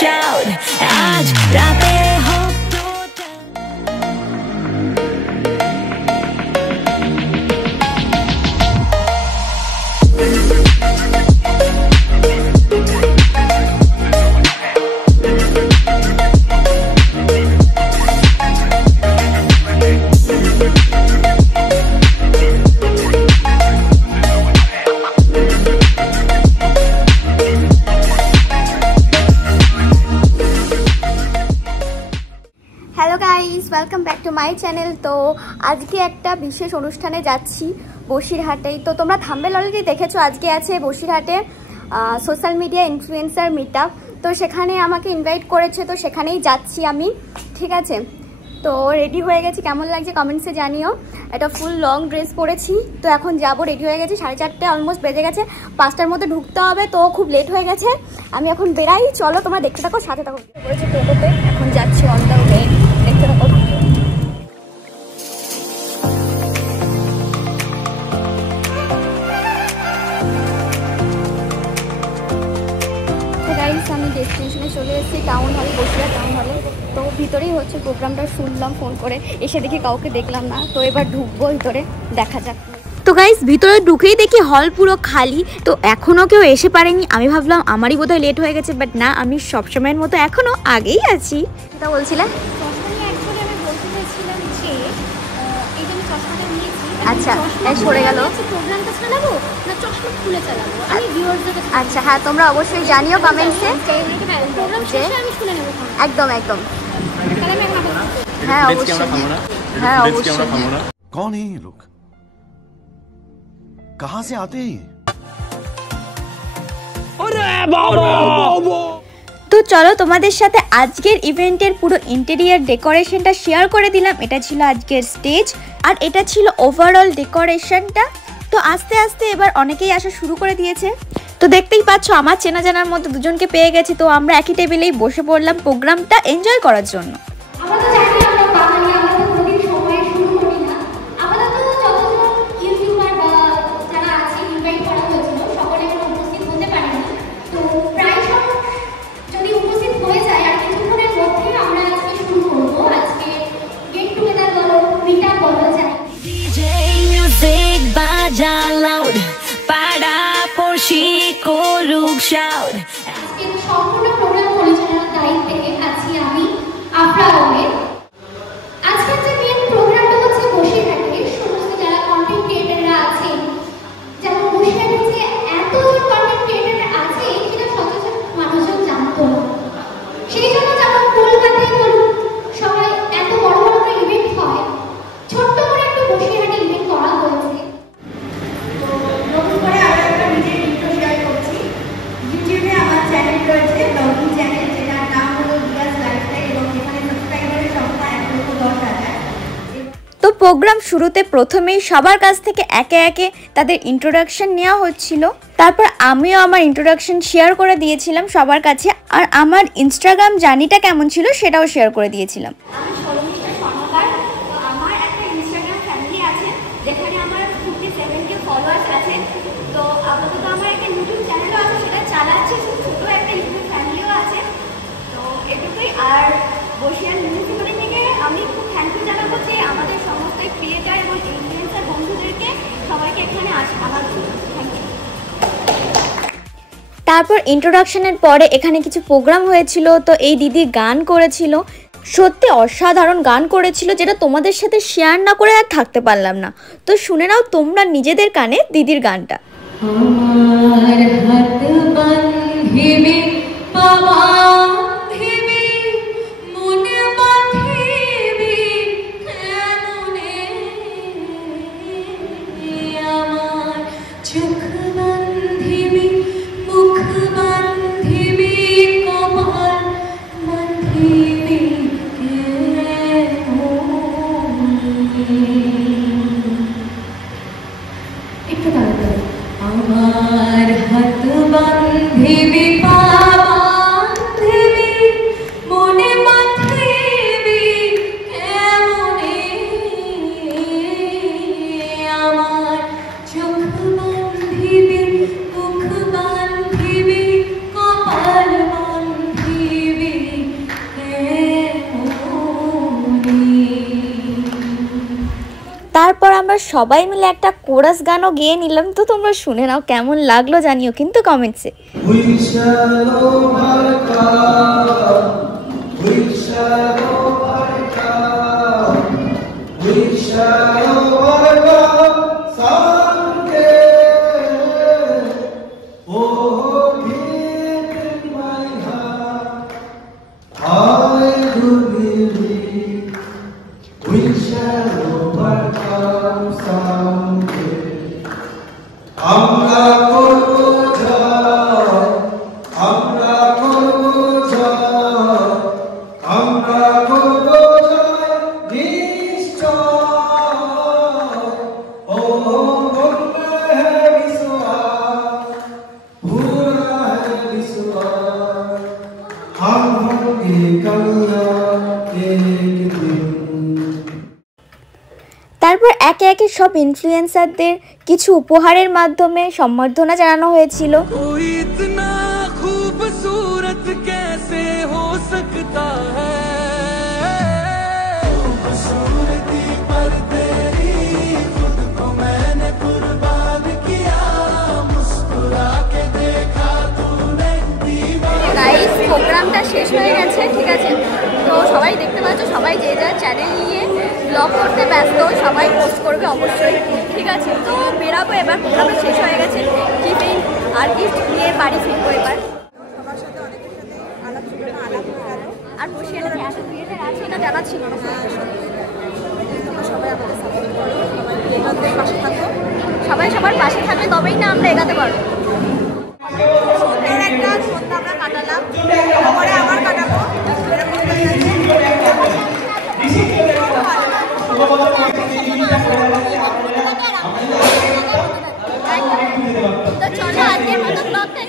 shout আজ রাতে হোক welcome back to my channel. तो आज के एक विशेष अनुष्ठाने जाচ্ছি বসিরহাটেই। तो তোমরা থাম্বনেল অলরেডি দেখেছো, আজকে আছে বসিরহাটে সোশ্যাল মিডিয়া ইনফ্লুয়েন্সার মিটআপ। তো সেখানে আমাকে ইনভাইট করেছে, তো সেখানেই যাচ্ছি আমি। ঠিক আছে, তো রেডি হয়ে গেছি, কেমন লাগছে কমেন্টসে জানিও। একটা ফুল লং ড্রেস পরেছি, তো এখন যাবো, রেডি হয়ে গেছি। 4:30 অলমোস্ট বেজে গেছে, 5টার মধ্যে ঢুকতে হবে, তো খুব লেট হয়ে গেছে। আমি এখন বেরাই, চলো তোমরা দেখতে থাকো, সাথে থাকো। টোটোতে এখন যাচ্ছি, অন দ্য ওয়ে, দেখতে থাকো। আমি ডেস্টিনেশনে চলে এসেছি, টাউন হলে, বসিরহাট টাউন হলে। তো ভিতরেই হচ্ছে প্রোগ্রামটা, শুনলাম ফোন করে, এসে দেখি কাউকে দেখলাম না। তো এবার ঢুকবো ভিতরে, দেখা যাক। তো গাইস ভিতরে ঢুকেই দেখি হল পুরো খালি, তো এখনও কেউ এসে পারেনি। আমি ভাবলাম আমারই বোধহয় লেট হয়ে গেছে, বাট না, আমি সবসময়ের মতো এখনও আগেই আছি। এটা বলছিলে? আচ্ছা, সরে গেল। প্রোগ্রামটা চালাবো না চশমা খুলে চালাবো, আমি ভিউয়ারদের কাছে। আচ্ছা হ্যাঁ, তোমরা অবশ্যই জানিও কমেন্টসে। প্রোগ্রাম শেষে আমি শুনে নেব। একদম একদম। তাহলে আমি এখন হ্যাঁ অবশ্যই, হ্যাঁ অবশ্যই। कौन है ये लोग, कहां से आते हैं? তো চলো তোমাদের সাথে আজকের ইভেন্টের পুরো ইন্টেরিয়ার ডেকোরেশনটা শেয়ার করে দিলাম। এটা ছিল আজকের স্টেজ, আর এটা ছিল ওভারঅল ডেকোরেশনটা। তো আস্তে আস্তে এবার অনেকেই আসা শুরু করে দিয়েছে। তো দেখতেই পাচ্ছ আমার চেনা জানার মধ্যে দুজনকে পেয়ে গেছি। তো আমরা একই টেবিলেই বসে পড়লাম প্রোগ্রামটা এনজয় করার জন্য। সম্পূর্ণ প্রোগ্রাম পরিচালনার দায়িত্বে আছি আমি, আফরা আহমেদ। আজকের যে মেন প্রোগ্রামটা হচ্ছে বসিরহাটের সমস্ত যারা কন্টেন্ট ক্রিয়েটররা আছেন, যেমন বসিরহাটে যে এতজন কন্টেন্ট ক্রিয়েটর আছে সেটা সচরাচর মানুষজন জানতো না। সেই জন্য যেমন কলকাতায় বলুন সবাই এত বড় বড় করে ইভেন্ট হয়, ছোট্ট করে একটু বসিরহাটে ইভেন্ট করা হয়েছে। তো নতুন করে আরো একটা নিজের ইন্ট্রো শেয়ার করছি। ইউটিউবে আমার চ্যানেল রয়েছে, ব্লগিং চ্যানেল, যেটার নাম হলো রিয়াজ লাইফস্টাইল, এবং যেখানে সাবস্ক্রাইবারের সংখ্যা 1,10,000। তো প্রোগ্রাম শুরুতে প্রথমেই সবার কাছ থেকে একে একে তাদের ইন্ট্রোডাকশন নেওয়া হচ্ছিল। তারপর আমিও আমার ইন্ট্রোডাকশন শেয়ার করে দিয়েছিলাম সবার কাছে, আর আমার ইনস্টাগ্রাম জার্নিটা কেমন ছিল সেটাও শেয়ার করে দিয়েছিলাম। আমার একটা ইনস্টাগ্রাম ফ্যামিলি আছে যেখানে আমার 57K ফলোয়ার্স আছে। তো আপাতত আমার একটা ইউটিউব চ্যানেলও আছে, সেটা চালাচ্ছে, ছোটো একটা ইউটিউব ফ্যামিলিও আছে। তো এটুকুই। আর বসিরহাট মিউনিসিপ্যালিটি থেকে আমি খুব থ্যাংক ইউ জানাবো যে আমাদের সমস্ত ক্রিয়েটার এবং ইনফ্লুয়েন্সার বন্ধুদেরকে সবাইকে এখানে আনার জন্য থ্যাংক ইউ। তারপর ইন্ট্রোডাকশনের পরে এখানে কিছু প্রোগ্রাম হয়েছিল। তো এই দিদি গান করেছিল, সত্যি অসাধারণ গান করেছিল, যেটা তোমাদের সাথে শেয়ার না করে আর থাকতে পারলাম না। তো শুনে নাও তোমরা নিজেদের কানে দিদির গানটা। আমার হাত বাঁধিবি বাঁধিবি মনে বাঁধিবি কেমনে, আমার চোখ বাঁধিবি মুখ বাঁধিবি কপাল বাঁধিবি একটু তাড়াতাড়ি। আমার হাত বাঁধিবি পা বাঁধিবি মনে বাঁধিবি কেমনে, আমার চোখ বাঁধিবি মুখ বাঁধিবি কপাল বাঁধিবি সবাই মিলে একটা কোরাস গানও গেয়ে নিলাম, তো তোমরা শুনে নাও কেমন লাগলো জানিও কিন্তু কমেন্টসে। তারপর একে একে সব ইনফ্লুয়েন্সারদের কিছু উপহারের মাধ্যমে সম্বর্ধনা জানানো হয়েছিল। প্রোগ্রামটা শেষ হয়ে গেছে, ঠিক আছে, তো সবাই দেখতে পাচ্ছ সবাই যে যার চ্যানেল নিয়ে ব্লগ করতে ব্যস্ত, সবাই পোস্ট করবে অবশ্যই, ঠিক আছে। তো বেরাবো এবার, প্রোগ্রামটা শেষ হয়ে গেছে, টিফিন আর গিফট নিয়ে বাড়ি ফিরবো এবার। সবার সাথে অনেকের সাথে আলাপ ছিল না, আলাপ হয়ে গেল, আর বসে এত ক্রিয়েটার আছে এটা জানা ছিল না। সবাই আমাদের সাপোর্ট করো, সবাই এগাতে পাশে থাকো, সবাই সবার পাশে থাকলে তবেই না আমরা এগাতে পারবো। একটা সন্ধ্যা আমরা কাটালাম, পরে আবার কাটাবো। তো চলো আজকের মতো ব্লগটা